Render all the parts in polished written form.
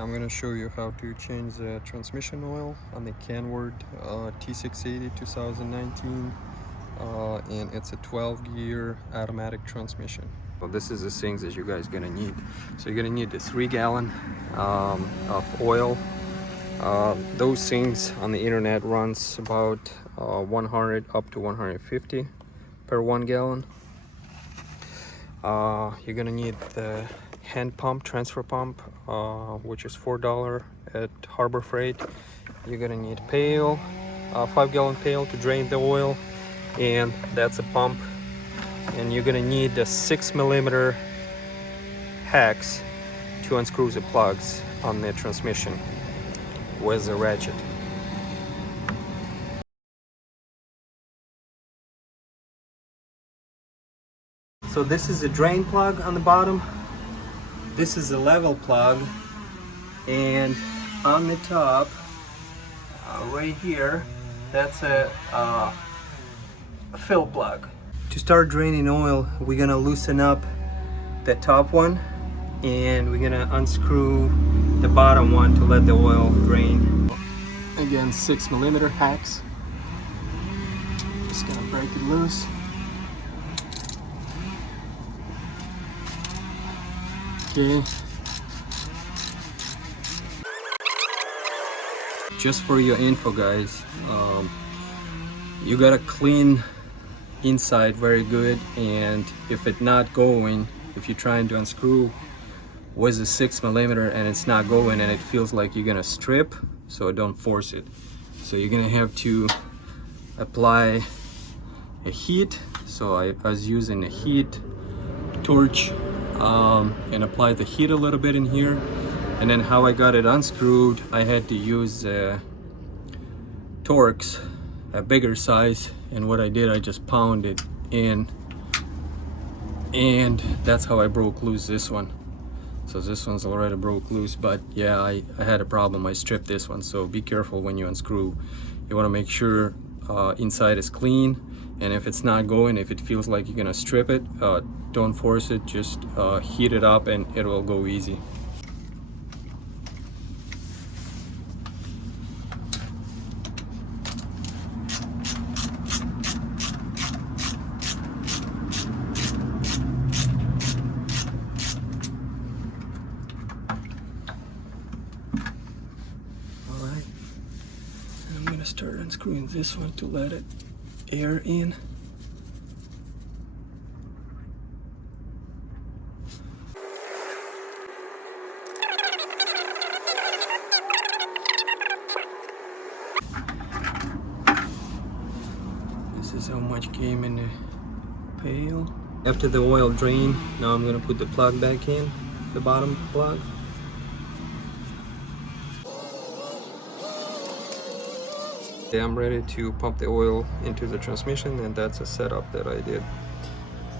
I'm going to show you how to change the transmission oil on the Kenworth T680 2019, and it's a 12-gear automatic transmission. Well, this is the things that you guys gonna need. So you're gonna need the 3-gallon of oil. Those things on the internet runs about 100 up to 150 per 1 gallon. You're gonna need the hand pump, transfer pump, which is $4 at Harbor Freight. You're gonna need pail, 5-gallon pail to drain the oil, and that's a pump. And you're gonna need the 6mm hex to unscrew the plugs on the transmission with the ratchet. So this is the drain plug on the bottom. This is the level plug, and on the top, right here, that's a fill plug. To start draining oil, we're gonna loosen up the top one, and we're gonna unscrew the bottom one to let the oil drain. Again, 6mm hex. Just gonna break it loose. Okay. Just for your info, guys, you gotta clean inside very good, and if it's not going, if you're trying to unscrew with a 6mm and it's not going and it feels like you're gonna strip, so don't force it. So you're gonna have to apply a heat. So I was using a heat torch and apply the heat a little bit in here. And then how I got it unscrewed, I had to use Torx, a bigger size, and what I did, I just pounded in, and that's how I broke loose this one. So this one's already broke loose, but yeah, I had a problem. I stripped this one, so be careful when you unscrew. You want to make sure inside is clean, and if it's not going, if it feels like you're gonna strip it, don't force it, just heat it up and it will go easy. Alright, I'm gonna start unscrewing this one to let it air in. This is how much came in the pail. After the oil drained, now I'm gonna put the plug back in, the bottom plug. Okay, I'm ready to pump the oil into the transmission, and that's a setup that I did.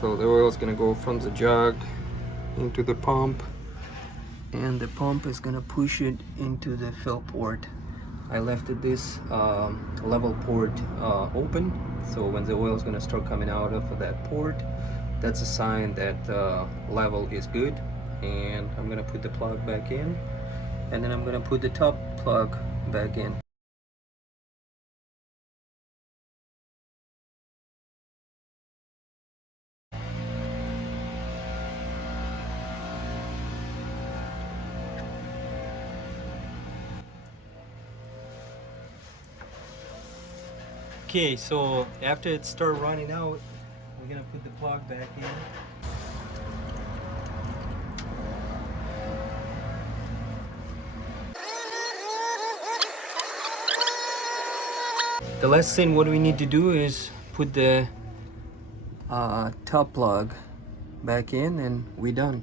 So the oil is gonna go from the jug into the pump, and the pump is gonna push it into the fill port. I left this level port open, so when the oil is gonna start coming out of that port, that's a sign that level is good. And I'm gonna put the plug back in, and then I'm gonna put the top plug back in. Okay, so after it starts running out, we're gonna put the plug back in. The last thing what we need to do is put the top plug back in, and we're done.